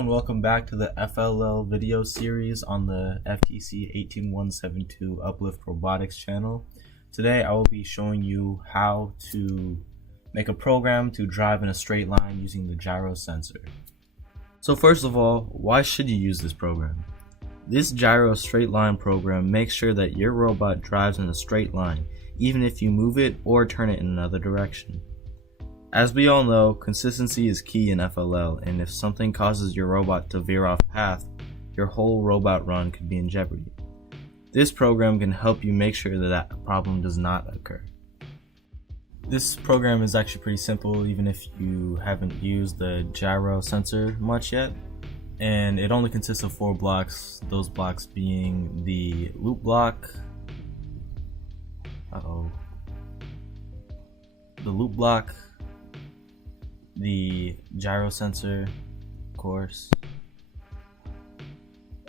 and welcome back to the FLL video series on the FTC 18172 Uplift Robotics channel. Today I will be showing you how to make a program to drive in a straight line using the gyro sensor. So first of all, why should you use this program? This gyro straight line program makes sure that your robot drives in a straight line, even if you move it or turn it in another direction. As we all know, consistency is key in FLL, and if something causes your robot to veer off path, your whole robot run could be in jeopardy. This program can help you make sure that that problem does not occur. This program is actually pretty simple, even if you haven't used the gyro sensor much yet, and it only consists of 4 blocks, those blocks being the loop block, the gyro sensor, of course,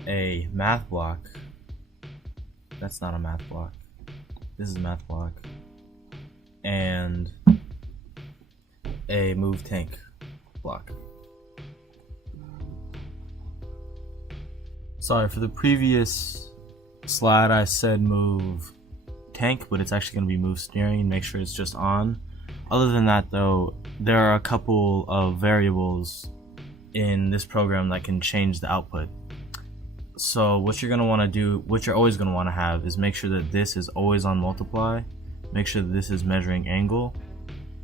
a math block, that's not a math block, this is a math block, and a move tank block. Sorry, for the previous slide I said move tank, but it's actually going to be move steering, and make sure it's just on. Other than that though, there are a couple of variables in this program that can change the output. So what you're going to want to do, what you're always going to want to have, is make sure that this is always on multiply, make sure that this is measuring angle,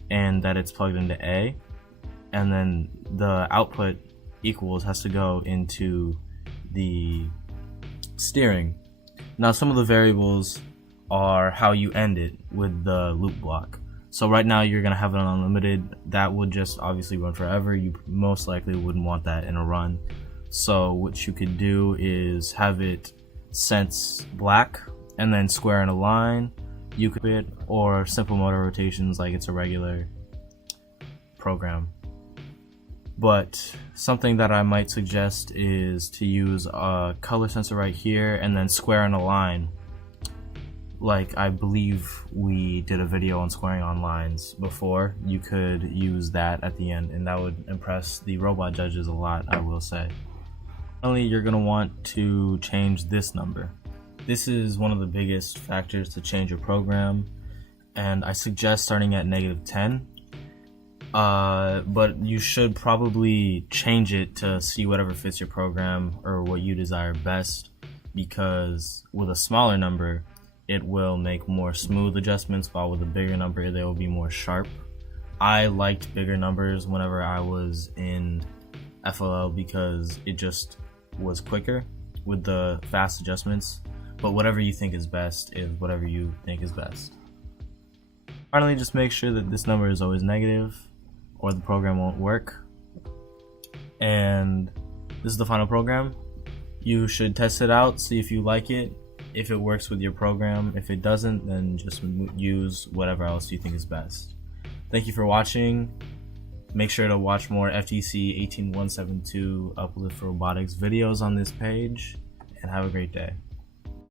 and that it's plugged into A, and then the output equals has to go into the steering. Now some of the variables are how you end it with the loop block. So right now you're going to have it on unlimited. That would just obviously run forever. You most likely wouldn't want that in a run. So what you could do is have it sense black and then square in a line. You could, or simple motor rotations like it's a regular program. But something that I might suggest is to use a color sensor right here and then square in a line. Like I believe we did a video on squaring on lines before. You could use that at the end, and that would impress the robot judges a lot, I will say. Finally, you're going to want to change this number. This is one of the biggest factors to change your program, and I suggest starting at -10. But you should probably change it to see whatever fits your program or what you desire best, because with a smaller number it will make more smooth adjustments, while with a bigger number they will be more sharp. I liked bigger numbers whenever I was in FLL because it just was quicker with the fast adjustments, but whatever you think is best is whatever you think is best. Finally, just make sure that this number is always negative or the program won't work. And this is the final program. You should test it out, see if you like it, if it works with your program. If it doesn't, then just use whatever else you think is best. Thank you for watching. Make sure to watch more FTC 18172 Uplift Robotics videos on this page, and have a great day.